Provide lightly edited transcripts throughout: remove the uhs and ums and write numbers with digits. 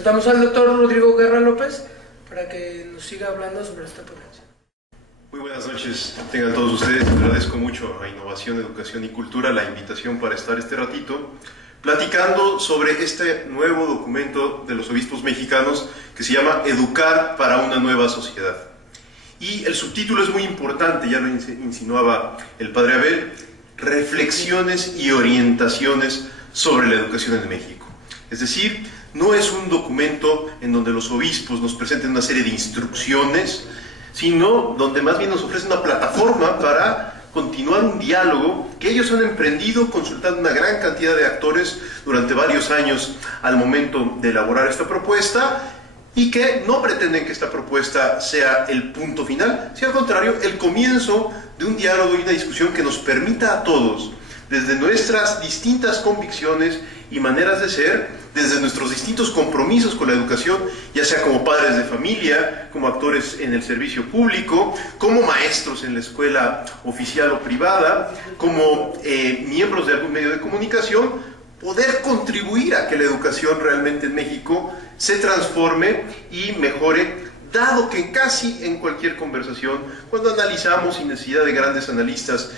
presentamos al doctor Rodrigo Guerra López para que nos siga hablando sobre esta ponencia. Muy buenas noches, tengan todos ustedes. Agradezco mucho a Innovación, Educación y Cultura la invitación para estar este ratito platicando sobre este nuevo documento de los obispos mexicanos que se llama Educar para una nueva sociedad. Y el subtítulo es muy importante, ya lo insinuaba el padre Abel: reflexiones y orientaciones sobre la educación en México. Es decir, no es un documento en donde los obispos nos presenten una serie de instrucciones, sino donde más bien nos ofrecen una plataforma para continuar un diálogo que ellos han emprendido consultando una gran cantidad de actores durante varios años al momento de elaborar esta propuesta, y que no pretenden que esta propuesta sea el punto final, sino al contrario, el comienzo de un diálogo y una discusión que nos permita a todos, desde nuestras distintas convicciones y maneras de ser, desde nuestros distintos compromisos con la educación, ya sea como padres de familia, como actores en el servicio público, como maestros en la escuela oficial o privada, como miembros de algún medio de comunicación, poder contribuir a que la educación realmente en México se transforme y mejore, dado que casi en cualquier conversación, cuando analizamos, sin necesidad de grandes analistas,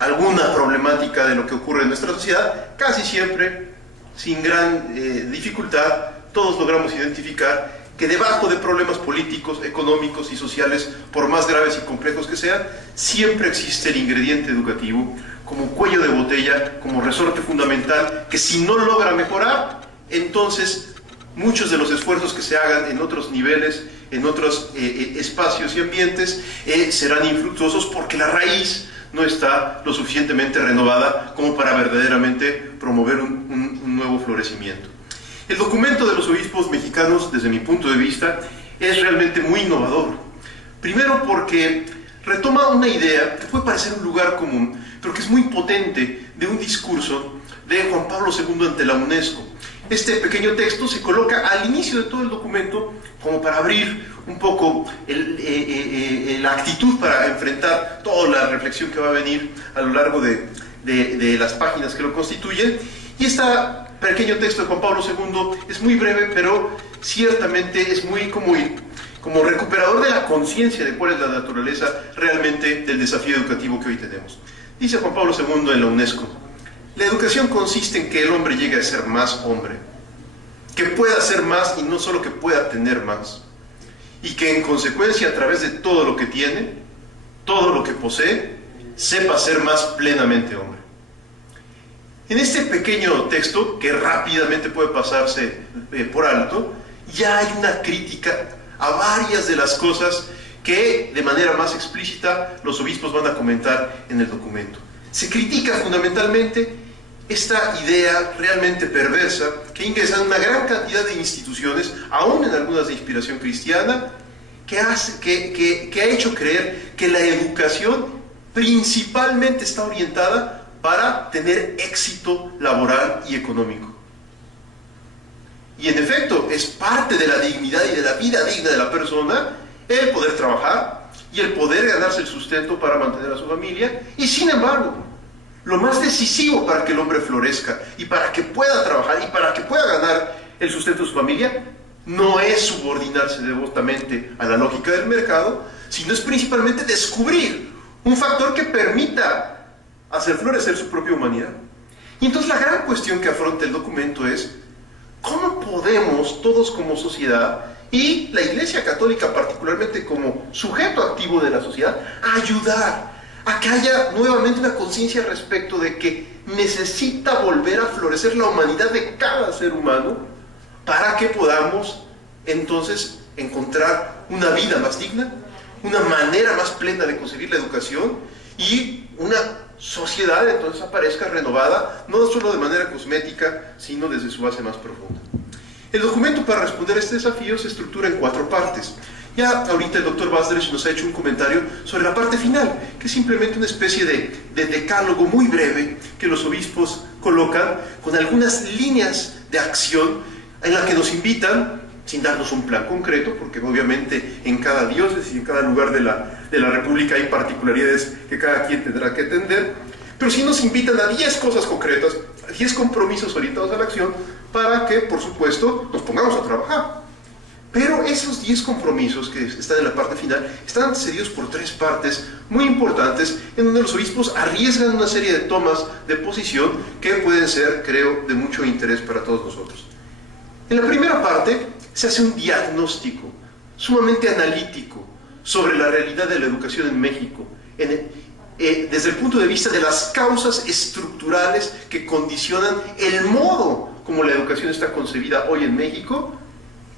alguna problemática de lo que ocurre en nuestra sociedad, casi siempre, sin gran dificultad, todos logramos identificar que debajo de problemas políticos, económicos y sociales, por más graves y complejos que sean, siempre existe el ingrediente educativo como cuello de botella, como resorte fundamental, que si no logra mejorar, entonces muchos de los esfuerzos que se hagan en otros niveles, en otros espacios y ambientes, serán infructuosos porque la raíz no está lo suficientemente renovada como para verdaderamente promover un nuevo florecimiento. El documento de los obispos mexicanos, desde mi punto de vista, es realmente muy innovador. Primero porque retoma una idea que puede parecer un lugar común, pero que es muy potente, de un discurso de Juan Pablo II ante la UNESCO. Este pequeño texto se coloca al inicio de todo el documento como para abrir un poco la actitud para enfrentar toda la reflexión que va a venir a lo largo de las páginas que lo constituyen. Y este pequeño texto de Juan Pablo II es muy breve, pero ciertamente es muy como recuperador de la conciencia de cuál es la naturaleza realmente del desafío educativo que hoy tenemos. Dice Juan Pablo II en la UNESCO: la educación consiste en que el hombre llegue a ser más hombre, que pueda ser más y no solo que pueda tener más, y que en consecuencia, a través de todo lo que tiene, todo lo que posee, sepa ser más plenamente hombre. En este pequeño texto, que rápidamente puede pasarse por alto, ya hay una crítica a varias de las cosas que de manera más explícita los obispos van a comentar en el documento. Se critica fundamentalmente esta idea realmente perversa que ingresa en una gran cantidad de instituciones, aún en algunas de inspiración cristiana, que ha hecho creer que la educación principalmente está orientada para tener éxito laboral y económico. Y en efecto, es parte de la dignidad y de la vida digna de la persona el poder trabajar y el poder ganarse el sustento para mantener a su familia. Y sin embargo, lo más decisivo para que el hombre florezca y para que pueda trabajar y para que pueda ganar el sustento de su familia no es subordinarse devotamente a la lógica del mercado, sino es principalmente descubrir un factor que permita hacer florecer su propia humanidad. Y entonces la gran cuestión que afronta el documento es: ¿cómo podemos todos como sociedad, y la Iglesia Católica particularmente como sujeto activo de la sociedad, ayudar a que haya nuevamente una conciencia respecto de que necesita volver a florecer la humanidad de cada ser humano para que podamos entonces encontrar una vida más digna, una manera más plena de concebir la educación, y una sociedad entonces aparezca renovada, no solo de manera cosmética, sino desde su base más profunda. El documento para responder a este desafío se estructura en 4 partes. Ya ahorita el doctor Basdrich nos ha hecho un comentario sobre la parte final, que es simplemente una especie de decálogo muy breve que los obispos colocan con algunas líneas de acción en la que nos invitan, sin darnos un plan concreto, porque obviamente en cada diócesis y en cada lugar de la República hay particularidades que cada quien tendrá que atender, pero sí nos invitan a 10 cosas concretas, a 10 compromisos orientados a la acción, para que, por supuesto, nos pongamos a trabajar. Pero esos 10 compromisos que están en la parte final están antecedidos por 3 partes muy importantes en donde los obispos arriesgan una serie de tomas de posición que pueden ser, creo, de mucho interés para todos nosotros. En la primera parte se hace un diagnóstico sumamente analítico sobre la realidad de la educación en México, desde el punto de vista de las causas estructurales que condicionan el modo como la educación está concebida hoy en México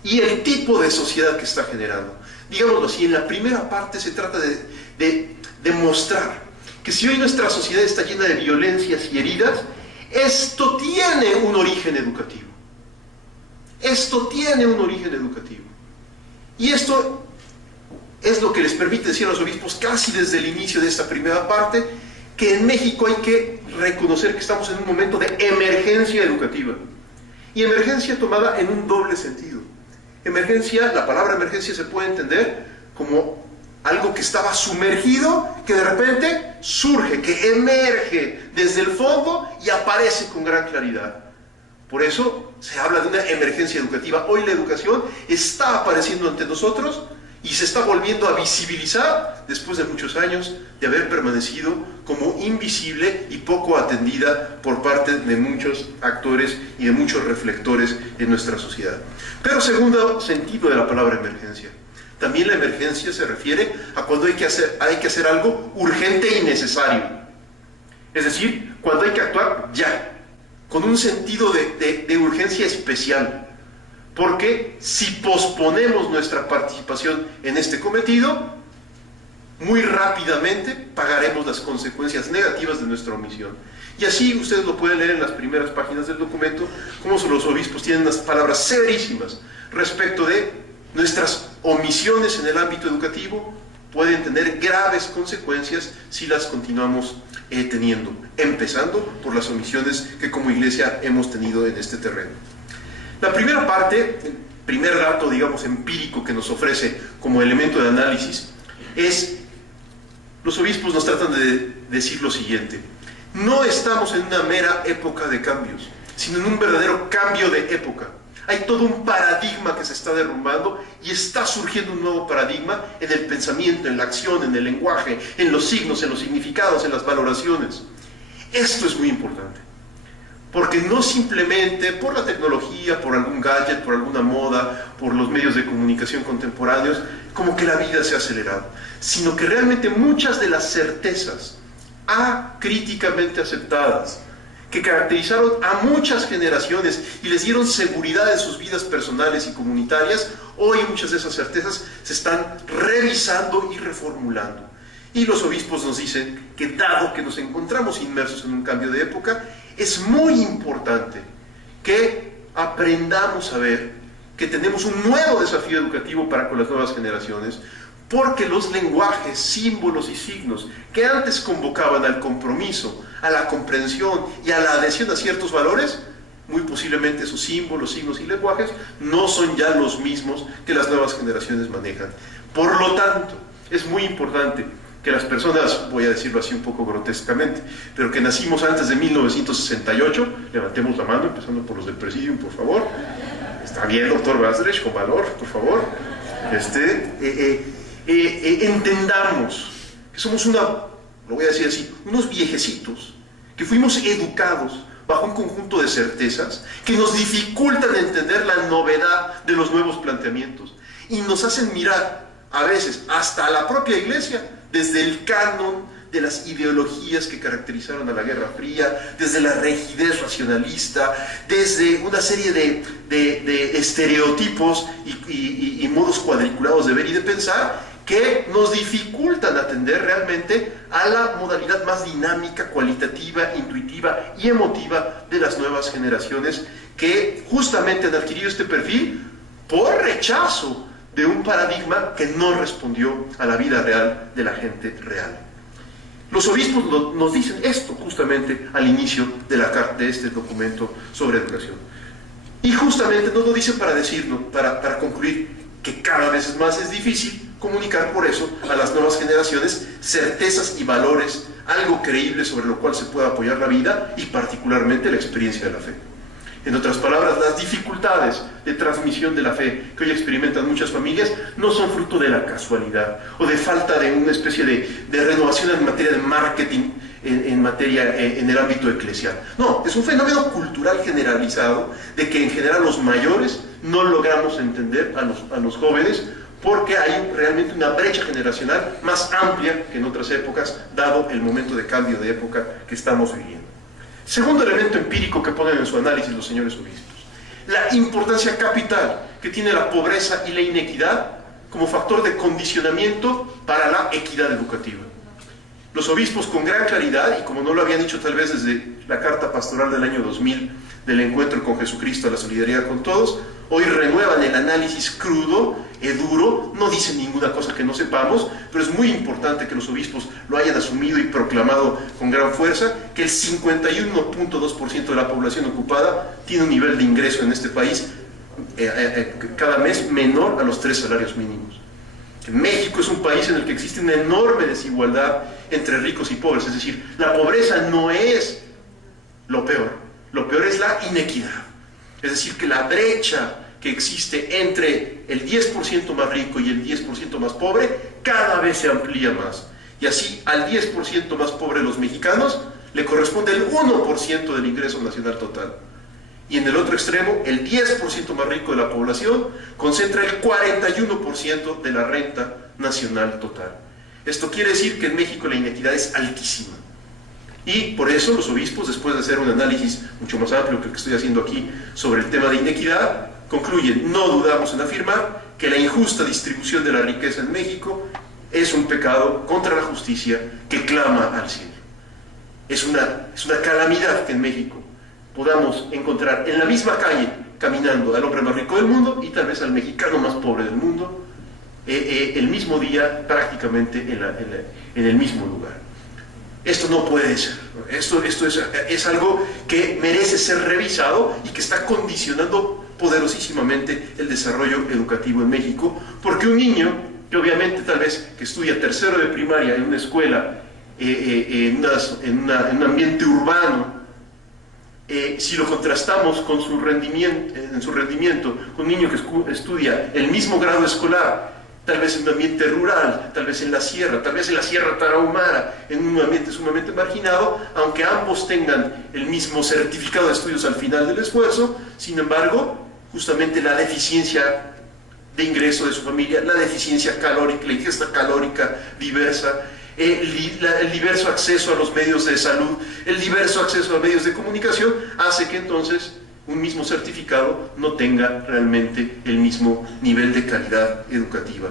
y el tipo de sociedad que está generando. Digámoslo así, en la primera parte se trata de demostrar que si hoy nuestra sociedad está llena de violencias y heridas, esto tiene un origen educativo. Esto tiene un origen educativo. Y esto es lo que les permite decir a los obispos casi desde el inicio de esta primera parte, que en México hay que reconocer que estamos en un momento de emergencia educativa. Y emergencia tomada en un doble sentido. Emergencia, la palabra emergencia se puede entender como algo que estaba sumergido, que de repente surge, que emerge desde el fondo y aparece con gran claridad. Por eso se habla de una emergencia educativa. Hoy la educación está apareciendo ante nosotros y se está volviendo a visibilizar después de muchos años de haber permanecido como invisible y poco atendida por parte de muchos actores y de muchos reflectores en nuestra sociedad. Pero segundo sentido de la palabra emergencia. También la emergencia se refiere a cuando hay que hacer algo urgente y necesario. Es decir, cuando hay que actuar ya, con un sentido de urgencia especial. Porque si posponemos nuestra participación en este cometido, muy rápidamente pagaremos las consecuencias negativas de nuestra omisión. Y así ustedes lo pueden leer en las primeras páginas del documento, cómo los obispos tienen unas palabras severísimas respecto de nuestras omisiones en el ámbito educativo, pueden tener graves consecuencias si las continuamos teniendo, empezando por las omisiones que como Iglesia hemos tenido en este terreno. La primera parte, el primer dato, digamos, empírico que nos ofrece como elemento de análisis es, los obispos nos tratan de decir lo siguiente: no estamos en una mera época de cambios, sino en un verdadero cambio de época. Hay todo un paradigma que se está derrumbando y está surgiendo un nuevo paradigma en el pensamiento, en la acción, en el lenguaje, en los signos, en los significados, en las valoraciones. Esto es muy importante. Porque no simplemente por la tecnología, por algún gadget, por alguna moda, por los medios de comunicación contemporáneos, como que la vida se ha acelerado, sino que realmente muchas de las certezas críticamente aceptadas, que caracterizaron a muchas generaciones y les dieron seguridad en sus vidas personales y comunitarias, hoy muchas de esas certezas se están revisando y reformulando. Y los obispos nos dicen que dado que nos encontramos inmersos en un cambio de época, es muy importante que aprendamos a ver que tenemos un nuevo desafío educativo para con las nuevas generaciones, porque los lenguajes, símbolos y signos que antes convocaban al compromiso, a la comprensión y a la adhesión a ciertos valores, muy posiblemente esos símbolos, signos y lenguajes no son ya los mismos que las nuevas generaciones manejan. Por lo tanto, es muy importante que las personas, voy a decirlo así un poco grotescamente, pero que nacimos antes de 1968, levantemos la mano, empezando por los del Presidium, por favor. Está bien, doctor Basrech, con valor, por favor. Entendamos que somos lo voy a decir así, unos viejecitos que fuimos educados bajo un conjunto de certezas que nos dificultan entender la novedad de los nuevos planteamientos y nos hacen mirar a veces hasta a la propia Iglesia desde el canon de las ideologías que caracterizaron a la Guerra Fría, desde la rigidez racionalista, desde una serie de estereotipos y modos cuadriculados de ver y de pensar que nos dificultan atender realmente a la modalidad más dinámica, cualitativa, intuitiva y emotiva de las nuevas generaciones que justamente han adquirido este perfil por rechazo de un paradigma que no respondió a la vida real de la gente real. Los obispos nos dicen esto justamente al inicio de este documento sobre educación. Y justamente nos lo dicen para decirnos, para concluir que cada vez más es difícil comunicar por eso a las nuevas generaciones certezas y valores, algo creíble sobre lo cual se pueda apoyar la vida y particularmente la experiencia de la fe. En otras palabras, las dificultades de transmisión de la fe que hoy experimentan muchas familias no son fruto de la casualidad o de falta de una especie de renovación en materia de marketing, en el ámbito eclesial. No, es un fenómeno cultural generalizado de que en general los mayores no logramos entender a los jóvenes, porque hay realmente una brecha generacional más amplia que en otras épocas, dado el momento de cambio de época que estamos viviendo. Segundo elemento empírico que ponen en su análisis los señores obispos: la importancia capital que tiene la pobreza y la inequidad como factor de condicionamiento para la equidad educativa. Los obispos, con gran claridad, y como no lo habían dicho tal vez desde la carta pastoral del año 2000 del encuentro con Jesucristo a la solidaridad con todos, hoy renuevan el análisis crudo, duro, no dicen ninguna cosa que no sepamos, pero es muy importante que los obispos lo hayan asumido y proclamado con gran fuerza, que el 51.2% de la población ocupada tiene un nivel de ingreso en este país cada mes menor a los 3 salarios mínimos. México es un país en el que existe una enorme desigualdad entre ricos y pobres, es decir, la pobreza no es lo peor es la inequidad. Es decir, que la brecha que existe entre el 10% más rico y el 10% más pobre cada vez se amplía más. Y así al 10% más pobre de los mexicanos le corresponde el 1% del ingreso nacional total. Y en el otro extremo, el 10% más rico de la población concentra el 41% de la renta nacional total. Esto quiere decir que en México la inequidad es altísima. Y por eso los obispos, después de hacer un análisis mucho más amplio que el que estoy haciendo aquí sobre el tema de inequidad, concluyen: no dudamos en afirmar que la injusta distribución de la riqueza en México es un pecado contra la justicia que clama al cielo. Es una calamidad que en México podamos encontrar en la misma calle, caminando, al hombre más rico del mundo y tal vez al mexicano más pobre del mundo, el mismo día, prácticamente en el mismo lugar. Esto no puede ser. Esto es algo que merece ser revisado y que está condicionando poderosísimamente el desarrollo educativo en México, porque un niño que obviamente tal vez que estudia tercero de primaria en una escuela, en un ambiente urbano, si lo contrastamos con su rendimiento, con un niño que estudia el mismo grado escolar, tal vez en un ambiente rural, tal vez en la sierra tarahumara, en un ambiente sumamente marginado, aunque ambos tengan el mismo certificado de estudios al final del esfuerzo, sin embargo, justamente la deficiencia de ingreso de su familia, la deficiencia calórica, la ingesta calórica diversa, el diverso acceso a los medios de salud, el diverso acceso a medios de comunicación, hace que entonces un mismo certificado no tenga realmente el mismo nivel de calidad educativa.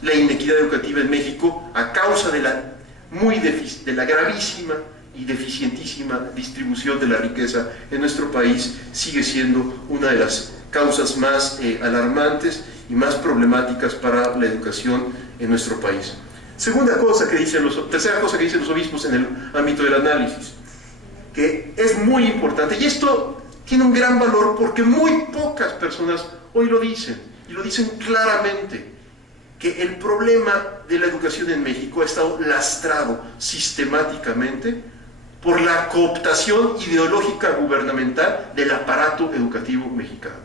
La inequidad educativa en México, a causa de la gravísima y deficientísima distribución de la riqueza en nuestro país, sigue siendo una de las causas más alarmantes y más problemáticas para la educación en nuestro país. Tercera cosa que dicen los obispos en el ámbito del análisis, que es muy importante, y esto tiene un gran valor porque muy pocas personas hoy lo dicen, y lo dicen claramente, que el problema de la educación en México ha estado lastrado sistemáticamente por la cooptación ideológica gubernamental del aparato educativo mexicano.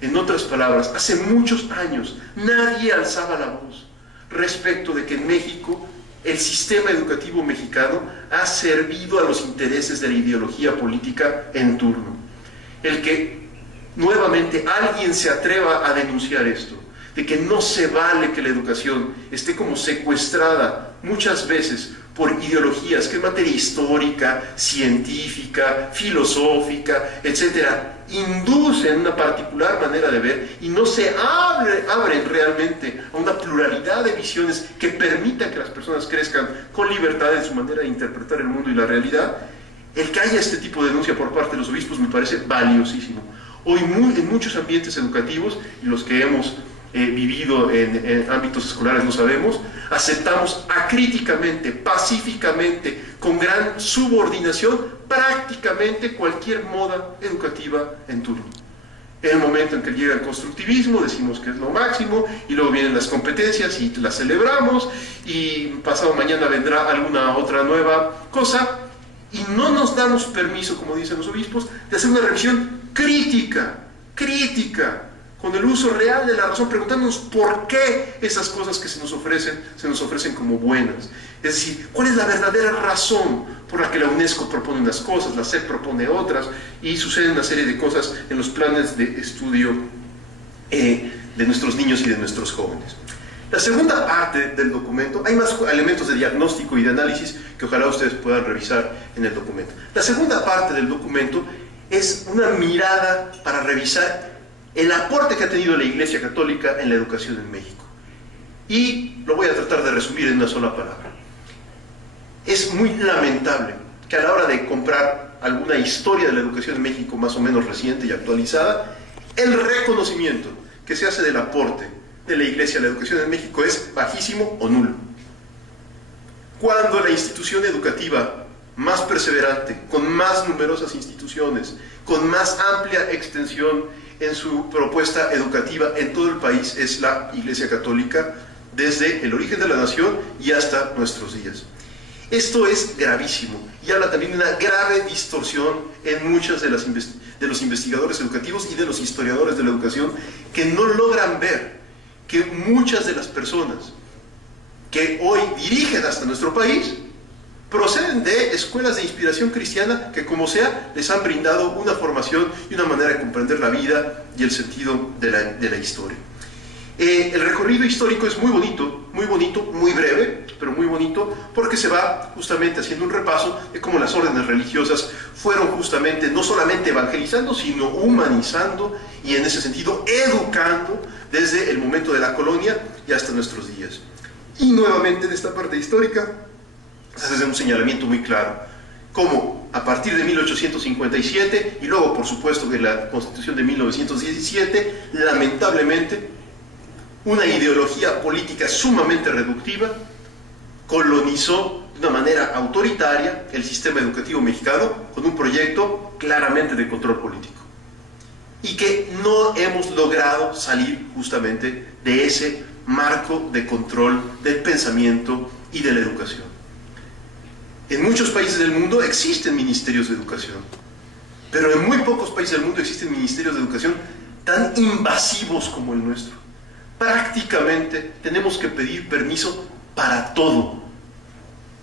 En otras palabras, hace muchos años nadie alzaba la voz respecto de que en México el sistema educativo mexicano ha servido a los intereses de la ideología política en turno. El que nuevamente alguien se atreva a denunciar esto, de que no se vale que la educación esté como secuestrada muchas veces por ideologías que en materia histórica, científica, filosófica, etcétera, inducen una particular manera de ver y no se abren realmente a una pluralidad de visiones que permitan que las personas crezcan con libertad en su manera de interpretar el mundo y la realidad. El que haya este tipo de denuncia por parte de los obispos me parece valiosísimo. Hoy en muchos ambientes educativos, y los que hemos vivido en ámbitos escolares lo sabemos, aceptamos acríticamente, pacíficamente, con gran subordinación, prácticamente cualquier moda educativa en turno. En el momento en que llega el constructivismo decimos que es lo máximo, y luego vienen las competencias y las celebramos, y pasado mañana vendrá alguna otra nueva cosa, y no nos damos permiso, como dicen los obispos, de hacer una revisión crítica, con el uso real de la razón, preguntándonos por qué esas cosas que se nos ofrecen como buenas. Es decir, ¿cuál es la verdadera razón por la que la UNESCO propone unas cosas, la SEP propone otras, y suceden una serie de cosas en los planes de estudio de nuestros niños y de nuestros jóvenes? La segunda parte del documento, hay más elementos de diagnóstico y de análisis que ojalá ustedes puedan revisar en el documento. La segunda parte del documento es una mirada para revisar el aporte que ha tenido la Iglesia Católica en la educación en México. Y lo voy a tratar de resumir en una sola palabra. Es muy lamentable que a la hora de comprar alguna historia de la educación en México más o menos reciente y actualizada, el reconocimiento que se hace del aporte de la Iglesia a la educación en México es bajísimo o nulo. Cuando la institución educativa más perseverante, con más numerosas instituciones, con más amplia extensión en su propuesta educativa en todo el país, es la Iglesia Católica, desde el origen de la nación y hasta nuestros días. Esto es gravísimo y habla también de una grave distorsión en muchos de los investigadores educativos y de los historiadores de la educación, que no logran ver que muchas de las personas que hoy dirigen hasta nuestro país proceden de escuelas de inspiración cristiana que, como sea, les han brindado una formación y una manera de comprender la vida y el sentido de la historia. El recorrido histórico es muy bonito, muy breve, pero muy bonito, porque se va justamente haciendo un repaso de cómo las órdenes religiosas fueron justamente no solamente evangelizando, sino humanizando y en ese sentido educando desde el momento de la colonia y hasta nuestros días. Y nuevamente en esta parte histórica se hace un señalamiento muy claro, como a partir de 1857 y luego por supuesto de la Constitución de 1917, lamentablemente una ideología política sumamente reductiva colonizó de una manera autoritaria el sistema educativo mexicano con un proyecto claramente de control político, y que no hemos logrado salir justamente de ese marco de control del pensamiento y de la educación. En muchos países del mundo existen ministerios de educación, pero en muy pocos países del mundo existen ministerios de educación tan invasivos como el nuestro. Prácticamente tenemos que pedir permiso para todo.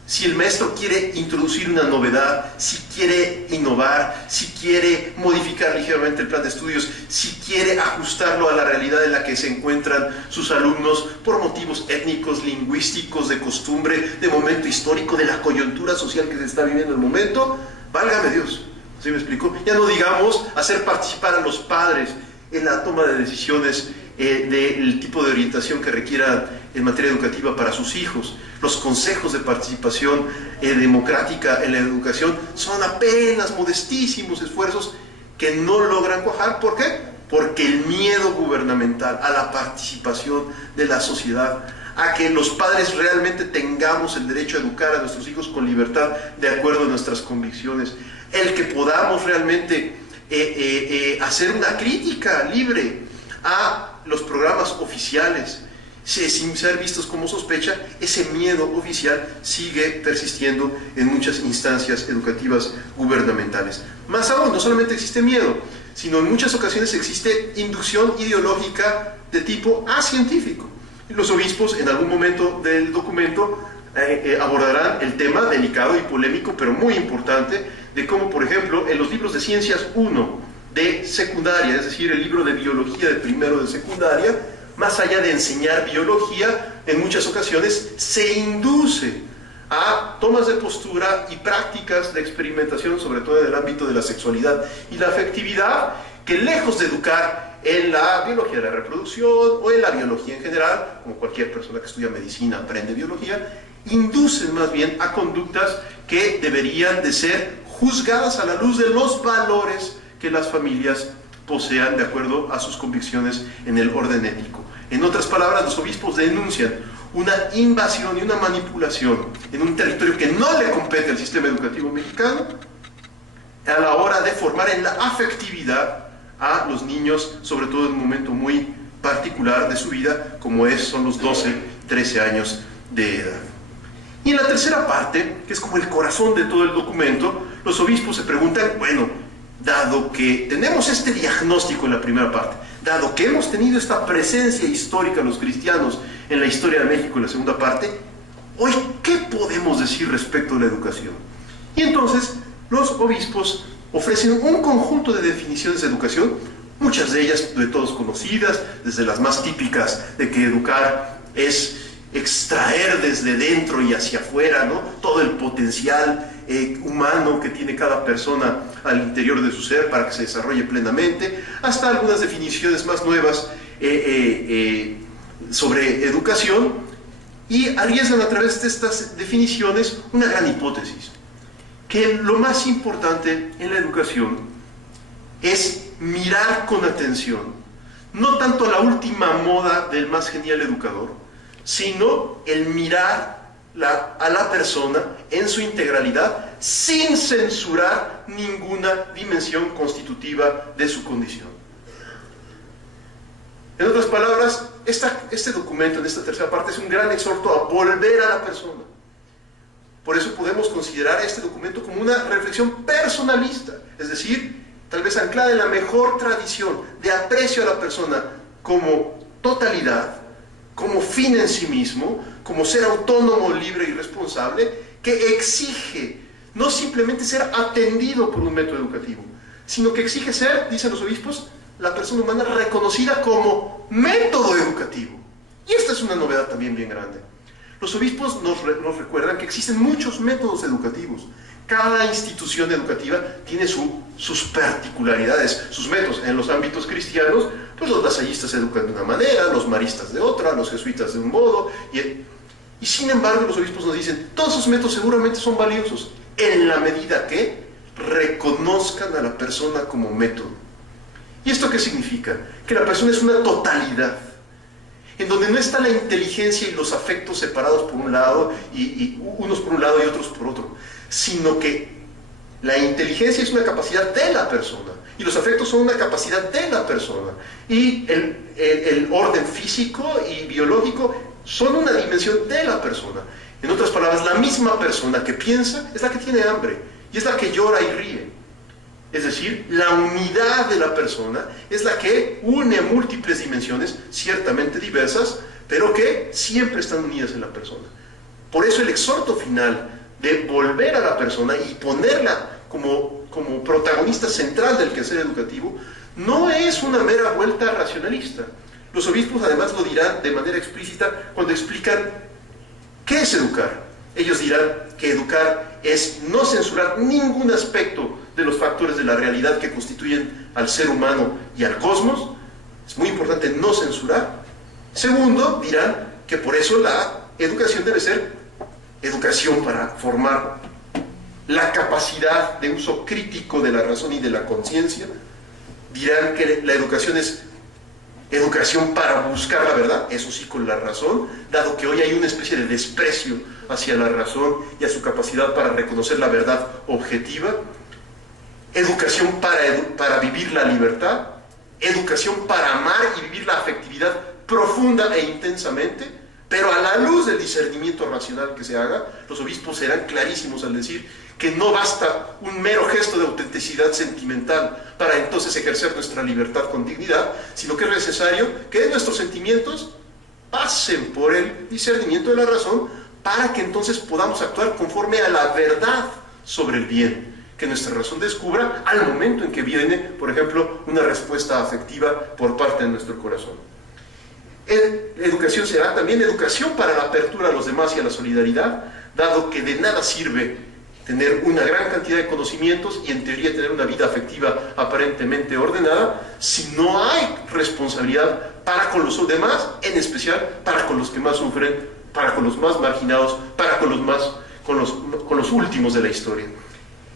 Si el maestro quiere introducir una novedad, si quiere innovar, si quiere modificar ligeramente el plan de estudios, si quiere ajustarlo a la realidad en la que se encuentran sus alumnos por motivos étnicos, lingüísticos, de costumbre, de momento histórico, de la coyuntura social que se está viviendo en el momento, válgame Dios. ¿Sí me explico? Ya no digamos hacer participar a los padres en la toma de decisiones del tipo de orientación que requieran en materia educativa para sus hijos. Los consejos de participación democrática en la educación son apenas modestísimos esfuerzos que no logran cuajar. ¿Por qué? Porque el miedo gubernamental a la participación de la sociedad, a que los padres realmente tengamos el derecho a educar a nuestros hijos con libertad de acuerdo a nuestras convicciones, el que podamos realmente hacer una crítica libre a los programas oficiales sin ser vistos como sospecha, ese miedo oficial sigue persistiendo en muchas instancias educativas gubernamentales. Más aún, no solamente existe miedo, sino en muchas ocasiones existe inducción ideológica de tipo acientífico. Los obispos en algún momento del documento abordarán el tema delicado y polémico, pero muy importante, de cómo, por ejemplo, en los libros de Ciencias 1 de secundaria, es decir, el libro de biología de primero de secundaria, más allá de enseñar biología, en muchas ocasiones se induce a tomas de postura y prácticas de experimentación, sobre todo en el ámbito de la sexualidad y la afectividad, que lejos de educar en la biología de la reproducción o en la biología en general, como cualquier persona que estudia medicina aprende biología, inducen más bien a conductas que deberían de ser juzgadas a la luz de los valores que las familias posean de acuerdo a sus convicciones en el orden ético. En otras palabras, los obispos denuncian una invasión y una manipulación en un territorio que no le compete al sistema educativo mexicano a la hora de formar en la afectividad a los niños, sobre todo en un momento muy particular de su vida, como son los 12, 13 años de edad. Y en la tercera parte, que es como el corazón de todo el documento, los obispos se preguntan, bueno, dado que tenemos este diagnóstico en la primera parte, dado que hemos tenido esta presencia histórica los cristianos en la historia de México en la segunda parte, hoy, ¿qué podemos decir respecto a la educación? Y entonces, los obispos ofrecen un conjunto de definiciones de educación, muchas de ellas de todos conocidas, desde las más típicas de que educar es extraer desde dentro y hacia afuera, ¿no?, todo el potencial humano que tiene cada persona al interior de su ser para que se desarrolle plenamente, hasta algunas definiciones más nuevas sobre educación, y arriesgan a través de estas definiciones una gran hipótesis, que lo más importante en la educación es mirar con atención, no tanto la última moda del más genial educador, sino el mirar a la persona en su integralidad sin censurar ninguna dimensión constitutiva de su condición. En otras palabras, este documento en esta tercera parte es un gran exhorto a volver a la persona. Por eso podemos considerar a este documento como una reflexión personalista, es decir, tal vez anclada en la mejor tradición de aprecio a la persona como totalidad, como fin en sí mismo, como ser autónomo, libre y responsable, que exige no simplemente ser atendido por un método educativo, sino que exige ser, dicen los obispos, la persona humana reconocida como método educativo. Y esta es una novedad también bien grande. Los obispos nos recuerdan que existen muchos métodos educativos. Cada institución educativa tiene sus particularidades, sus métodos. En los ámbitos cristianos, pues los lasallistas educan de una manera, los maristas de otra, los jesuitas de un modo, y sin embargo los obispos nos dicen, todos esos métodos seguramente son valiosos, en la medida que reconozcan a la persona como método. ¿Y esto qué significa? Que la persona es una totalidad, en donde no está la inteligencia y los afectos separados por un lado, y unos por un lado y otros por otro, sino que la inteligencia es una capacidad de la persona, y los afectos son una capacidad de la persona, y el orden físico y biológico son una dimensión de la persona. En otras palabras, la misma persona que piensa es la que tiene hambre, y es la que llora y ríe. Es decir, la unidad de la persona es la que une múltiples dimensiones, ciertamente diversas, pero que siempre están unidas en la persona. Por eso el exhorto final de volver a la persona y ponerla como protagonista central del quehacer educativo no es una mera vuelta racionalista. Los obispos además lo dirán de manera explícita cuando explican qué es educar. Ellos dirán que educar es no censurar ningún aspecto de los factores de la realidad que constituyen al ser humano y al cosmos. Es muy importante no censurar. Segundo, dirán que por eso la educación debe ser educación para formar la capacidad de uso crítico de la razón y de la conciencia. Dirán que la educación es educación para buscar la verdad, eso sí con la razón, dado que hoy hay una especie de desprecio hacia la razón y a su capacidad para reconocer la verdad objetiva. Educación para vivir la libertad, educación para amar y vivir la afectividad profunda e intensamente, pero a la luz del discernimiento racional que se haga. Los obispos serán clarísimos al decir que no basta un mero gesto de autenticidad sentimental para entonces ejercer nuestra libertad con dignidad, sino que es necesario que nuestros sentimientos pasen por el discernimiento de la razón para que entonces podamos actuar conforme a la verdad sobre el bien que nuestra razón descubra al momento en que viene, por ejemplo, una respuesta afectiva por parte de nuestro corazón. Educación será también educación para la apertura a los demás y a la solidaridad, dado que de nada sirve tener una gran cantidad de conocimientos y en teoría tener una vida afectiva aparentemente ordenada si no hay responsabilidad para con los demás, en especial para con los que más sufren, para con los más marginados, para con los últimos de la historia.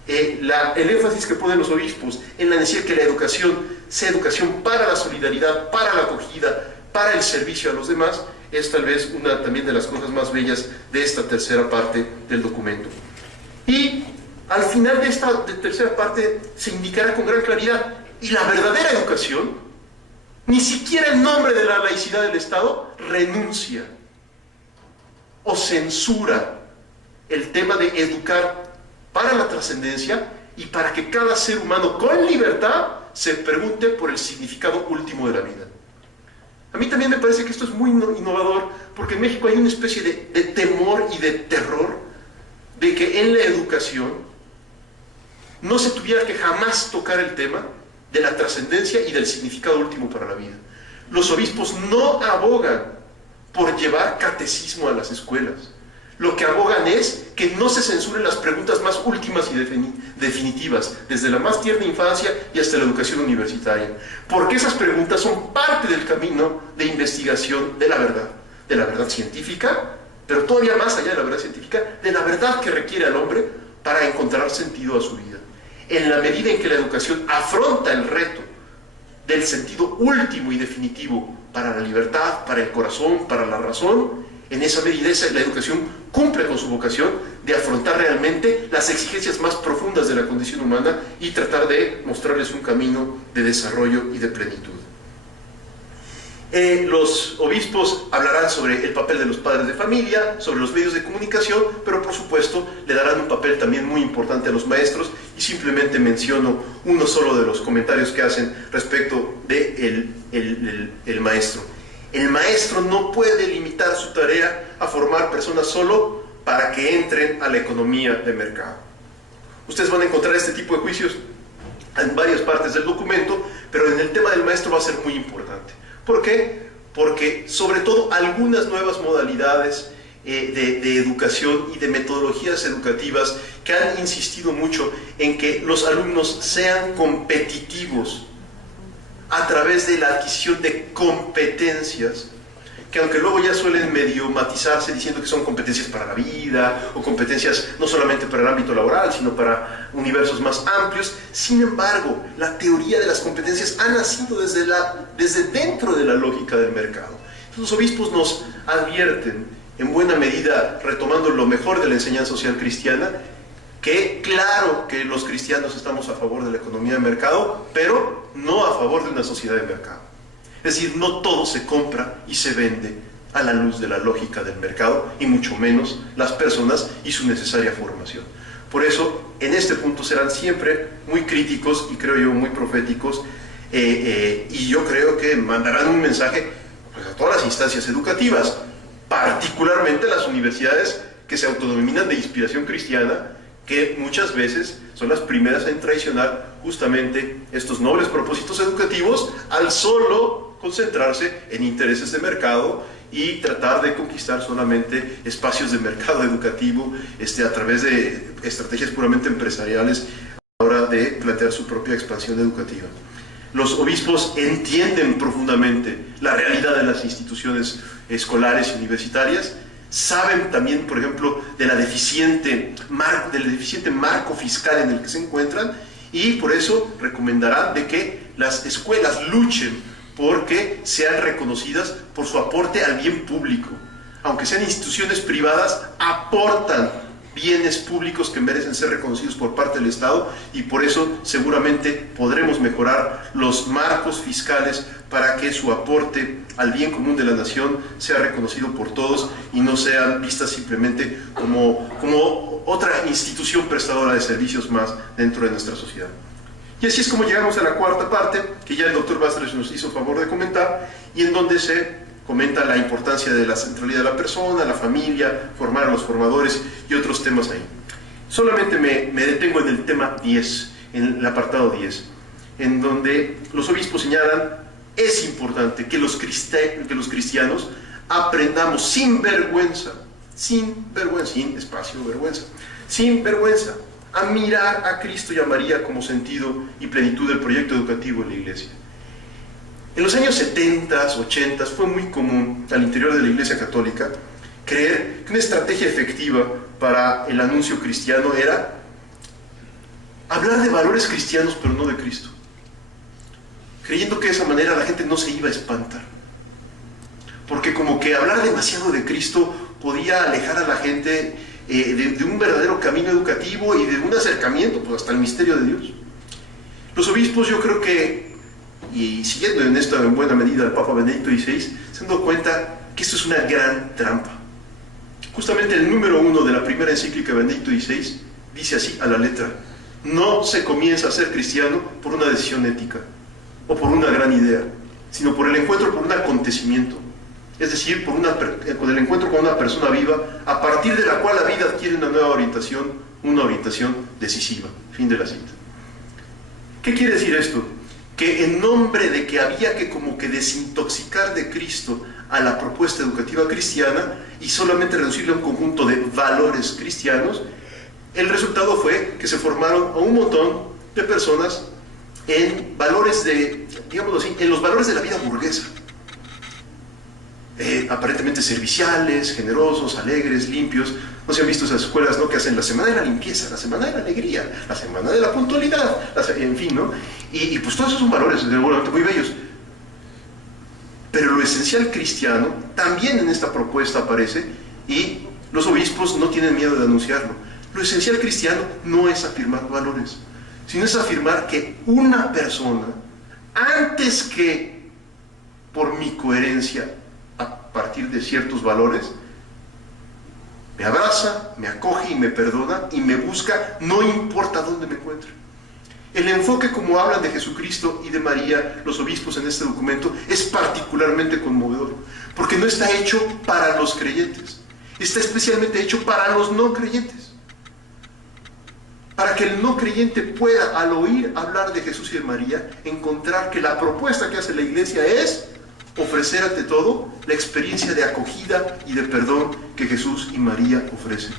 El énfasis que ponen los obispos en la necesidad de que la educación sea educación para la solidaridad, para la acogida, para el servicio a los demás, es tal vez una también de las cosas más bellas de esta tercera parte del documento. Y al final de esta tercera parte se indicará con gran claridad, y la verdadera educación, ni siquiera en nombre de la laicidad del Estado, renuncia o censura el tema de educar para la trascendencia y para que cada ser humano con libertad se pregunte por el significado último de la vida. A mí también me parece que esto es muy innovador, porque en México hay una especie de temor y de terror de que en la educación no se tuviera que jamás tocar el tema de la trascendencia y del significado último para la vida. Los obispos no abogan por llevar catecismo a las escuelas. Lo que abogan es que no se censuren las preguntas más últimas y definitivas, desde la más tierna infancia y hasta la educación universitaria. Porque esas preguntas son parte del camino de investigación de la verdad científica, pero todavía más allá de la verdad científica, de la verdad que requiere al hombre para encontrar sentido a su vida. En la medida en que la educación afronta el reto del sentido último y definitivo para la libertad, para el corazón, para la razón, en esa medida la educación cumple con su vocación de afrontar realmente las exigencias más profundas de la condición humana y tratar de mostrarles un camino de desarrollo y de plenitud. Los obispos hablarán sobre el papel de los padres de familia, sobre los medios de comunicación, pero por supuesto le darán un papel también muy importante a los maestros, y simplemente menciono uno solo de los comentarios que hacen respecto de el maestro. El maestro no puede limitar su tarea a formar personas solo para que entren a la economía de mercado. Ustedes van a encontrar este tipo de juicios en varias partes del documento, pero en el tema del maestro va a ser muy importante. ¿Por qué? Porque sobre todo algunas nuevas modalidades de educación y de metodologías educativas que han insistido mucho en que los alumnos sean competitivos a través de la adquisición de competencias, que aunque luego ya suelen medio matizarse diciendo que son competencias para la vida, o competencias no solamente para el ámbito laboral, sino para universos más amplios. Sin embargo, la teoría de las competencias ha nacido desde dentro de la lógica del mercado. Entonces, los obispos nos advierten, en buena medida retomando lo mejor de la enseñanza social cristiana, que claro que los cristianos estamos a favor de la economía de mercado, pero no a favor de una sociedad de mercado. Es decir, no todo se compra y se vende a la luz de la lógica del mercado, y mucho menos las personas y su necesaria formación. Por eso, en este punto serán siempre muy críticos y creo yo muy proféticos, y yo creo que mandarán un mensaje pues, a todas las instancias educativas, particularmente las universidades que se autodenominan de inspiración cristiana, que muchas veces son las primeras en traicionar justamente estos nobles propósitos educativos al solo concentrarse en intereses de mercado y tratar de conquistar solamente espacios de mercado educativo a través de estrategias puramente empresariales a la hora de plantear su propia expansión educativa. Los obispos entienden profundamente la realidad de las instituciones escolares y universitarias, saben también, por ejemplo, del deficiente marco fiscal en el que se encuentran, y por eso recomendarán de que las escuelas luchen porque sean reconocidas por su aporte al bien público. Aunque sean instituciones privadas, aportan bienes públicos que merecen ser reconocidos por parte del Estado, y por eso seguramente podremos mejorar los marcos fiscales para que su aporte al bien común de la nación sea reconocido por todos y no sean vistas simplemente como otra institución prestadora de servicios más dentro de nuestra sociedad. Y así es como llegamos a la cuarta parte, que ya el doctor Bastres nos hizo favor de comentar, y en donde se comenta la importancia de la centralidad de la persona, la familia, formar a los formadores y otros temas ahí. Solamente me detengo en el tema 10, en el apartado 10, en donde los obispos señalan: es importante que los cristianos aprendamos sin vergüenza, sin espacio de vergüenza, sin vergüenza, a mirar a Cristo y a María como sentido y plenitud del proyecto educativo de la Iglesia. En los años 70, 80 fue muy común al interior de la Iglesia Católica creer que una estrategia efectiva para el anuncio cristiano era hablar de valores cristianos pero no de Cristo, creyendo que de esa manera la gente no se iba a espantar, porque como que hablar demasiado de Cristo podía alejar a la gente de un verdadero camino educativo y de un acercamiento pues, hasta el misterio de Dios. Los obispos, yo creo que, y siguiendo en esto en buena medida al Papa Benedicto XVI, se han dado cuenta que esto es una gran trampa. Justamente el número 1 de la primera encíclica de Benedicto XVI dice así a la letra: no se comienza a ser cristiano por una decisión ética o por una gran idea, sino por el encuentro con un acontecimiento, es decir, por el encuentro con una persona viva, a partir de la cual la vida adquiere una nueva orientación, una orientación decisiva. Fin de la cita. ¿Qué quiere decir esto? Que en nombre de que había que como que desintoxicar de Cristo a la propuesta educativa cristiana y solamente reducirle a un conjunto de valores cristianos, el resultado fue que se formaron a un montón de personas en valores de, digámoslo así, en los valores de la vida burguesa. Aparentemente serviciales, generosos, alegres, limpios. No se han visto esas escuelas, ¿no?, que hacen la semana de la limpieza, la semana de la alegría, la semana de la puntualidad, en fin, ¿no? Y pues todos esos son valores seguramente muy bellos. Pero lo esencial cristiano también en esta propuesta aparece, y los obispos no tienen miedo de anunciarlo. Lo esencial cristiano no es afirmar valores, sino es afirmar que una persona, antes que por mi coherencia a partir de ciertos valores, me abraza, me acoge y me perdona y me busca, no importa dónde me encuentre. El enfoque, como hablan de Jesucristo y de María los obispos en este documento, es particularmente conmovedor, porque no está hecho para los creyentes, está especialmente hecho para los no creyentes, para que el no creyente pueda, al oír hablar de Jesús y de María, encontrar que la propuesta que hace la Iglesia es ofrecer ante todo la experiencia de acogida y de perdón que Jesús y María ofrecen.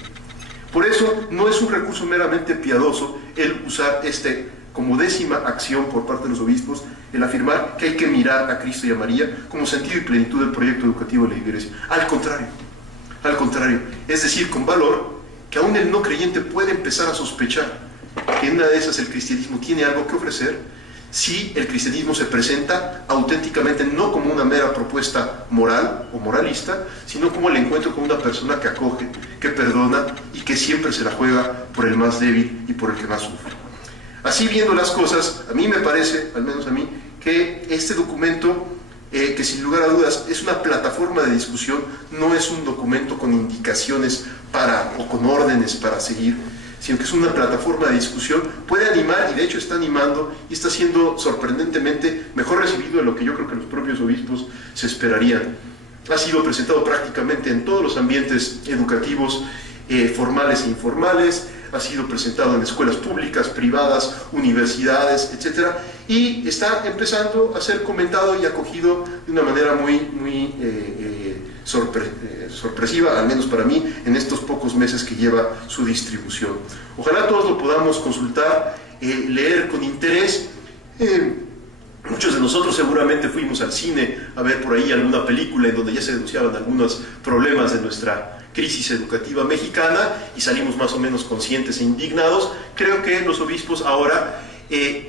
Por eso no es un recurso meramente piadoso el usar como décima acción por parte de los obispos, el afirmar que hay que mirar a Cristo y a María como sentido y plenitud del proyecto educativo de la Iglesia. Al contrario, es decir, con valor, que aún el no creyente puede empezar a sospechar que en una de esas el cristianismo tiene algo que ofrecer, si el cristianismo se presenta auténticamente no como una mera propuesta moral o moralista, sino como el encuentro con una persona que acoge, que perdona y que siempre se la juega por el más débil y por el que más sufre. Así, viendo las cosas, a mí me parece, al menos a mí, que este documento, que sin lugar a dudas es una plataforma de discusión, no es un documento con indicaciones o con órdenes para seguir, sino que es una plataforma de discusión, puede animar, y de hecho está animando, y está siendo sorprendentemente mejor recibido de lo que yo creo que los propios obispos se esperarían. Ha sido presentado prácticamente en todos los ambientes educativos, formales e informales, ha sido presentado en escuelas públicas, privadas, universidades, etc. Y está empezando a ser comentado y acogido de una manera muy sorpresiva, al menos para mí, en estos pocos meses que lleva su distribución. Ojalá todos lo podamos consultar, leer con interés. Muchos de nosotros seguramente fuimos al cine a ver por ahí alguna película en donde ya se denunciaban algunos problemas de nuestra crisis educativa mexicana y salimos más o menos conscientes e indignados. Creo que los obispos ahora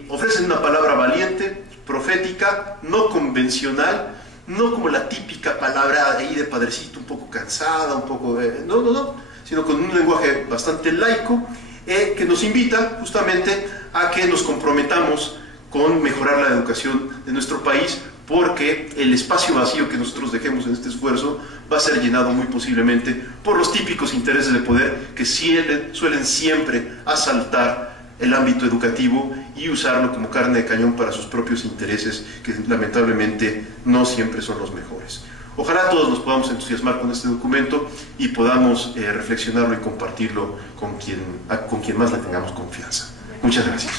ofrecen una palabra valiente, profética, no convencional, no como la típica palabra ahí de padrecito, un poco cansada, un poco... no, sino con un lenguaje bastante laico, que nos invita justamente a que nos comprometamos con mejorar la educación de nuestro país, porque el espacio vacío que nosotros dejemos en este esfuerzo va a ser llenado muy posiblemente por los típicos intereses de poder que suelen siempre asaltar el ámbito educativo y usarlo como carne de cañón para sus propios intereses, que lamentablemente no siempre son los mejores. Ojalá todos nos podamos entusiasmar con este documento y podamos reflexionarlo y compartirlo con quien más le tengamos confianza. Muchas gracias.